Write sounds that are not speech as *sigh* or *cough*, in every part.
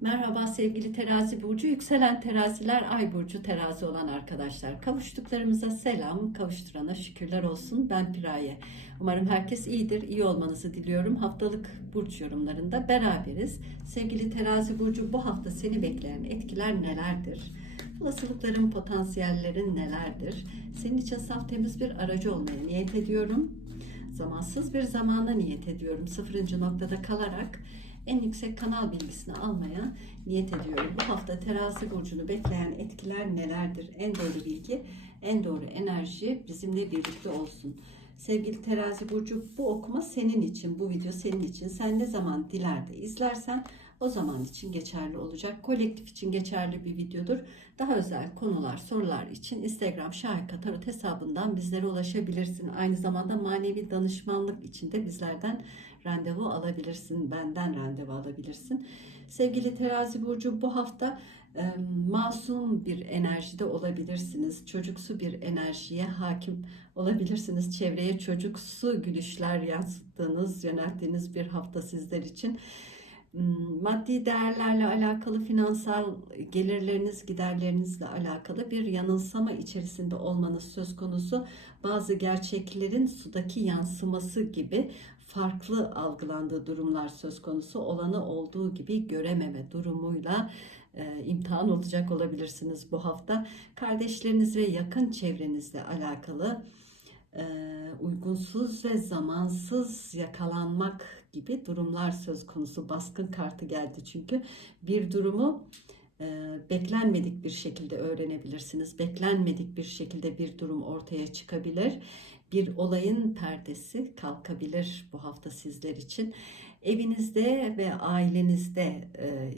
Merhaba sevgili terazi burcu, yükselen teraziler, ay burcu terazi olan arkadaşlar. Kavuştuklarımıza selam, kavuşturana şükürler olsun. Ben Piraye. Umarım herkes iyidir, iyi olmanızı diliyorum. Haftalık burç yorumlarında beraberiz. Sevgili terazi burcu bu hafta seni bekleyen etkiler nelerdir? Olasılıkların, potansiyellerin nelerdir? Senin için saf temiz bir aracı olmaya niyet ediyorum. Zamansız bir zamana niyet ediyorum. Sıfırıncı noktada kalarak en yüksek kanal bilgisini almaya niyet ediyorum. Bu hafta terazi burcunu bekleyen etkiler nelerdir? En doğru bilgi, en doğru enerji bizimle birlikte olsun. Sevgili terazi burcu bu okuma senin için, bu video senin için. Sen ne zaman dilerde izlersen o zaman için geçerli olacak. Kolektif için geçerli bir videodur. Daha özel konular, sorular için Instagram Şahika Tarot hesabından bizlere ulaşabilirsin. Aynı zamanda manevi danışmanlık için de bizlerden randevu alabilirsin. Benden randevu alabilirsin. Sevgili terazi burcu bu hafta masum bir enerjide olabilirsiniz. Çocuksu bir enerjiye hakim olabilirsiniz. Çevreye çocuksu gülüşler yansıttığınız, yönelttiğiniz bir hafta sizler için. Hmm, Maddi değerlerle alakalı finansal gelirleriniz, giderlerinizle alakalı bir yanılsama içerisinde olmanız söz konusu. Bazı gerçeklerin sudaki yansıması gibi farklı algılandığı durumlar söz konusu. Olanı olduğu gibi görememe durumuyla e, imtihan olacak olabilirsiniz bu hafta. Kardeşleriniz ve yakın çevrenizle alakalı e, uygunsuz ve zamansız yakalanmak gibi durumlar söz konusu. Baskın kartı geldi çünkü bir durumu e, beklenmedik bir şekilde öğrenebilirsiniz. Beklenmedik bir şekilde bir durum ortaya çıkabilir. Bir olayın perdesi kalkabilir bu hafta sizler için. Evinizde ve ailenizde e,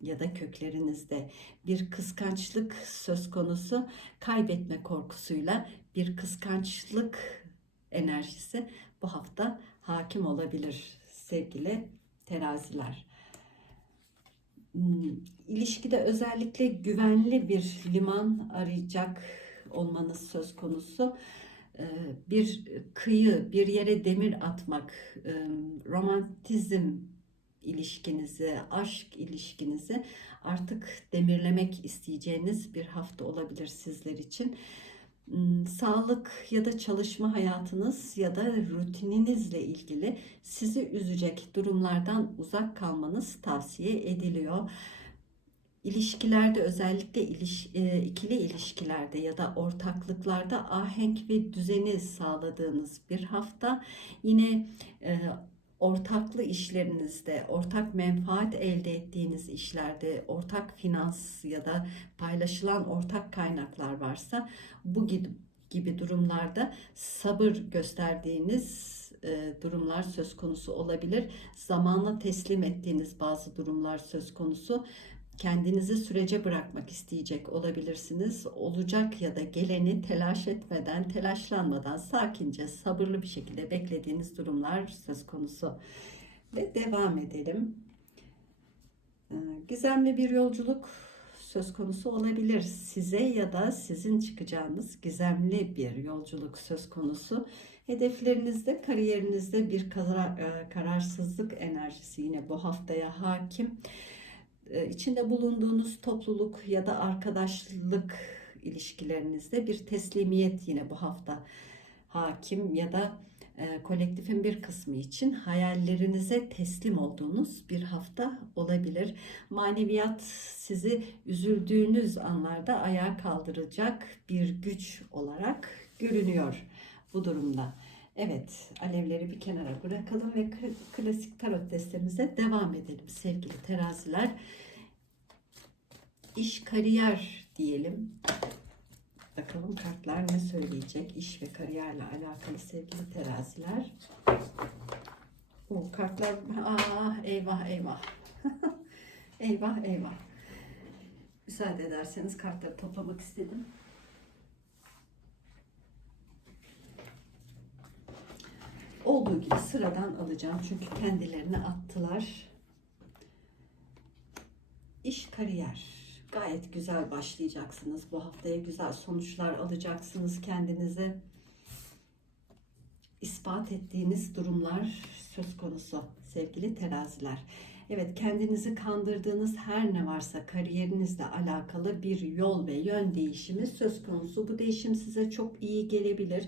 ya da köklerinizde bir kıskançlık söz konusu kaybetme korkusuyla bir kıskançlık enerjisi bu hafta hakim olabilir sevgili teraziler. Hmm, İlişkide özellikle güvenli bir liman arayacak olmanız söz konusu. Ee, Bir kıyı, bir yere demir atmak, e, romantizm ilişkinizi, aşk ilişkinizi artık demirlemek isteyeceğiniz bir hafta olabilir sizler için. Hmm, Sağlık ya da çalışma hayatınız ya da rutininizle ilgili sizi üzecek durumlardan uzak kalmanız tavsiye ediliyor. İlişkilerde özellikle iliş, e, ikili ilişkilerde ya da ortaklıklarda ahenk ve düzeni sağladığınız bir hafta. Yine e, ortaklı işlerinizde, ortak menfaat elde ettiğiniz işlerde, ortak finans ya da paylaşılan ortak kaynaklar varsa bu gibi, durumlarda sabır gösterdiğiniz e, durumlar söz konusu olabilir. Zamanla teslim ettiğiniz bazı durumlar söz konusu. Kendinizi sürece bırakmak isteyecek olabilirsiniz. Olacak ya da geleni telaş etmeden, telaşlanmadan sakince, sabırlı bir şekilde beklediğiniz durumlar söz konusu. Ve devam edelim. Ee, Gizemli bir yolculuk söz konusu olabilir. Size ya da sizin çıkacağınız gizemli bir yolculuk söz konusu. Hedeflerinizde, kariyerinizde bir e, kararsızlık enerjisi yine bu haftaya hakim içinde bulunduğunuz topluluk ya da arkadaşlık ilişkilerinizde bir teslimiyet yine bu hafta hakim ya da e, kolektifin bir kısmı için hayallerinize teslim olduğunuz bir hafta olabilir. Maneviyat sizi üzüldüğünüz anlarda ayağa kaldıracak bir güç olarak görünüyor bu durumda. Evet, alevleri bir kenara bırakalım ve klasik tarot destemize devam edelim sevgili teraziler. İş, kariyer diyelim. Bakalım kartlar ne söyleyecek iş ve kariyerle alakalı sevgili teraziler. O kartlar, ah eyvah eyvah. *laughs* eyvah eyvah. Müsaade ederseniz kartları toplamak istedim. olduğu gibi sıradan alacağım. Çünkü kendilerini attılar. İş, kariyer. Gayet güzel başlayacaksınız. Bu haftaya güzel sonuçlar alacaksınız kendinize. ispat ettiğiniz durumlar söz konusu sevgili teraziler. Evet kendinizi kandırdığınız her ne varsa kariyerinizle alakalı bir yol ve yön değişimi söz konusu. Bu değişim size çok iyi gelebilir.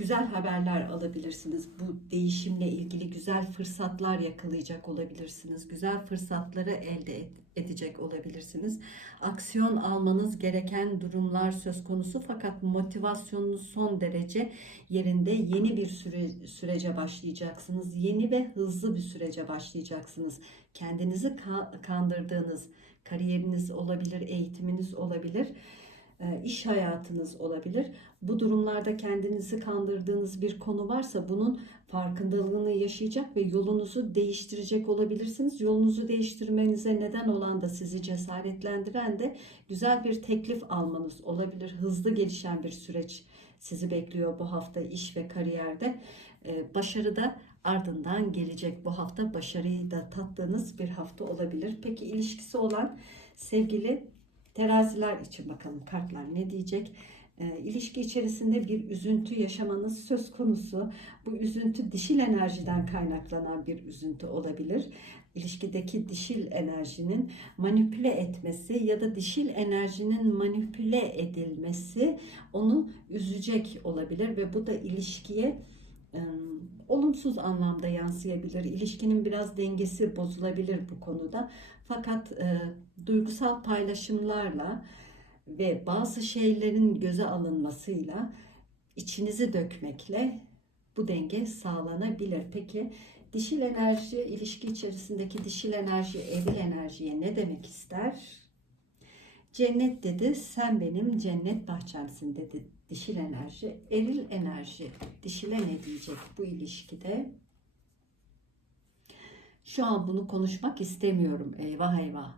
Güzel haberler alabilirsiniz. Bu değişimle ilgili güzel fırsatlar yakalayacak olabilirsiniz. Güzel fırsatları elde edecek olabilirsiniz. Aksiyon almanız gereken durumlar söz konusu fakat motivasyonunuz son derece yerinde yeni bir süre, sürece başlayacaksınız. Yeni ve hızlı bir sürece başlayacaksınız. Kendinizi ka- kandırdığınız kariyeriniz olabilir, eğitiminiz olabilir iş hayatınız olabilir. Bu durumlarda kendinizi kandırdığınız bir konu varsa bunun farkındalığını yaşayacak ve yolunuzu değiştirecek olabilirsiniz. Yolunuzu değiştirmenize neden olan da sizi cesaretlendiren de güzel bir teklif almanız olabilir. Hızlı gelişen bir süreç sizi bekliyor bu hafta iş ve kariyerde. E, Başarı da ardından gelecek. Bu hafta başarıyı da tattığınız bir hafta olabilir. Peki ilişkisi olan sevgili Teraziler için bakalım kartlar ne diyecek? E, ilişki içerisinde bir üzüntü yaşamanız söz konusu. Bu üzüntü dişil enerjiden kaynaklanan bir üzüntü olabilir. İlişkideki dişil enerjinin manipüle etmesi ya da dişil enerjinin manipüle edilmesi onu üzecek olabilir ve bu da ilişkiye olumsuz anlamda yansıyabilir. İlişkinin biraz dengesi bozulabilir bu konuda. Fakat e, duygusal paylaşımlarla ve bazı şeylerin göze alınmasıyla içinizi dökmekle bu denge sağlanabilir. Peki dişil enerji ilişki içerisindeki dişil enerji evil enerjiye ne demek ister? Cennet dedi, sen benim cennet bahçemsin dedi dişil enerji. Eril enerji dişile ne diyecek bu ilişkide? Şu an bunu konuşmak istemiyorum. Eyvah eyvah.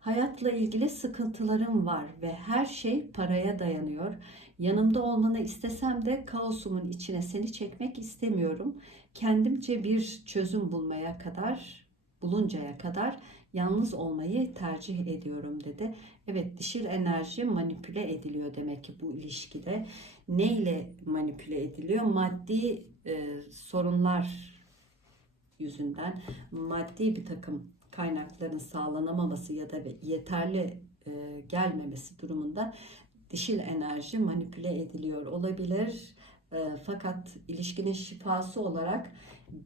Hayatla ilgili sıkıntılarım var ve her şey paraya dayanıyor. Yanımda olmanı istesem de kaosumun içine seni çekmek istemiyorum. Kendimce bir çözüm bulmaya kadar, buluncaya kadar yalnız olmayı tercih ediyorum dedi. Evet dişil enerji manipüle ediliyor demek ki bu ilişkide. Ne ile manipüle ediliyor? Maddi e, sorunlar yüzünden maddi bir takım kaynakların sağlanamaması ya da yeterli e, gelmemesi durumunda dişil enerji manipüle ediliyor olabilir. E, fakat ilişkinin şifası olarak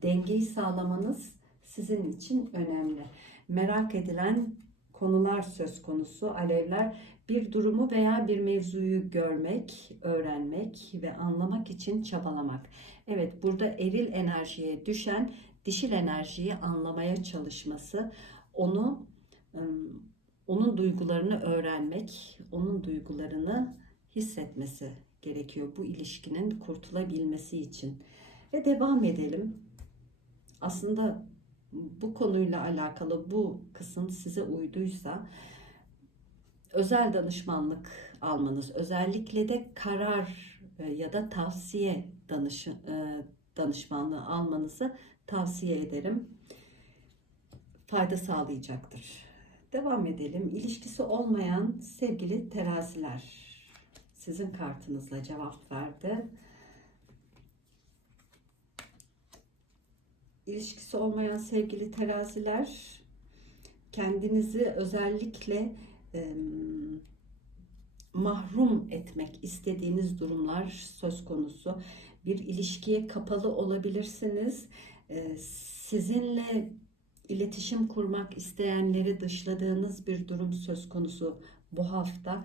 dengeyi sağlamanız sizin için önemli. Merak edilen konular söz konusu alevler bir durumu veya bir mevzuyu görmek, öğrenmek ve anlamak için çabalamak. Evet burada eril enerjiye düşen dişil enerjiyi anlamaya çalışması, onu onun duygularını öğrenmek, onun duygularını hissetmesi gerekiyor bu ilişkinin kurtulabilmesi için. Ve devam edelim. Aslında bu konuyla alakalı bu kısım size uyduysa özel danışmanlık almanız, özellikle de karar e, ya da tavsiye danışı, e, danışmanlığı almanızı tavsiye ederim. Fayda sağlayacaktır. Devam edelim. İlişkisi olmayan sevgili teraziler sizin kartınızla cevap verdi. İlişkisi olmayan sevgili teraziler kendinizi özellikle e, mahrum etmek istediğiniz durumlar söz konusu. Bir ilişkiye kapalı olabilirsiniz. E, sizinle iletişim kurmak isteyenleri dışladığınız bir durum söz konusu bu hafta.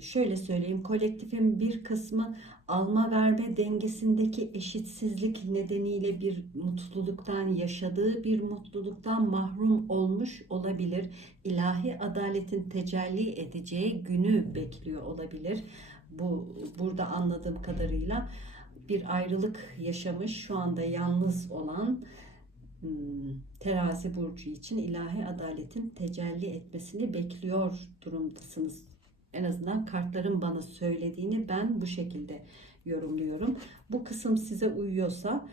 Şöyle söyleyeyim, kolektifin bir kısmı alma verme dengesindeki eşitsizlik nedeniyle bir mutluluktan yaşadığı bir mutluluktan mahrum olmuş olabilir. İlahi adaletin tecelli edeceği günü bekliyor olabilir. Bu burada anladığım kadarıyla bir ayrılık yaşamış, şu anda yalnız olan hmm, terazi burcu için ilahi adaletin tecelli etmesini bekliyor durumdasınız. En azından kartların bana söylediğini ben bu şekilde yorumluyorum. Bu kısım size uyuyorsa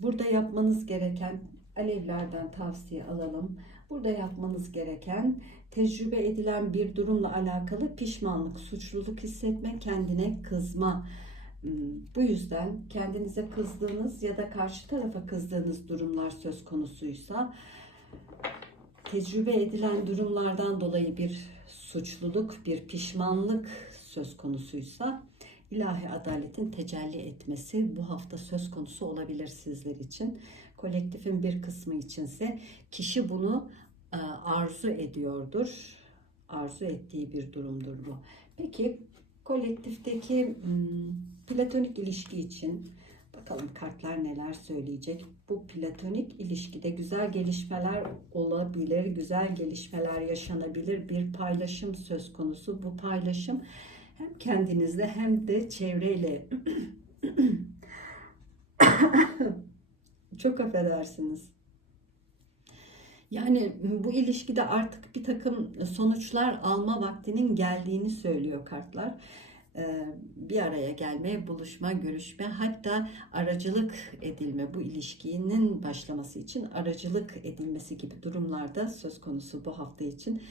burada yapmanız gereken alevlerden tavsiye alalım. Burada yapmanız gereken tecrübe edilen bir durumla alakalı pişmanlık, suçluluk hissetme, kendine kızma, Hmm, Bu yüzden kendinize kızdığınız ya da karşı tarafa kızdığınız durumlar söz konusuysa tecrübe edilen durumlardan dolayı bir suçluluk, bir pişmanlık söz konusuysa ilahi adaletin tecelli etmesi bu hafta söz konusu olabilir sizler için. Kolektifin bir kısmı içinse kişi bunu e, arzu ediyordur. Arzu ettiği bir durumdur bu. Peki kolektifteki hmm, platonik ilişki için bakalım kartlar neler söyleyecek. Bu platonik ilişkide güzel gelişmeler olabilir, güzel gelişmeler yaşanabilir. Bir paylaşım söz konusu. Bu paylaşım hem kendinizle hem de çevreyle *coughs* çok affedersiniz. Yani bu ilişkide artık bir takım sonuçlar alma vaktinin geldiğini söylüyor kartlar. Ee, Bir araya gelme, buluşma, görüşme, hatta aracılık edilme, bu ilişkinin başlaması için aracılık edilmesi gibi durumlarda söz konusu bu hafta için.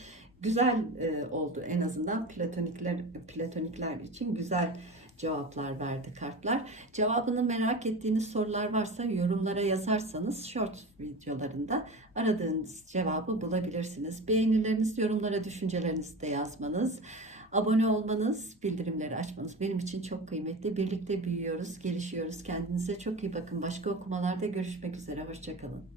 Güzel e, oldu en azından platonikler platonikler için güzel cevaplar verdi kartlar. Cevabını merak ettiğiniz sorular varsa yorumlara yazarsanız short videolarında aradığınız cevabı bulabilirsiniz. Beğenileriniz, yorumlara düşüncelerinizi de yazmanız, abone olmanız, bildirimleri açmanız benim için çok kıymetli. Birlikte büyüyoruz, gelişiyoruz. Kendinize çok iyi bakın. Başka okumalarda görüşmek üzere. Hoşçakalın.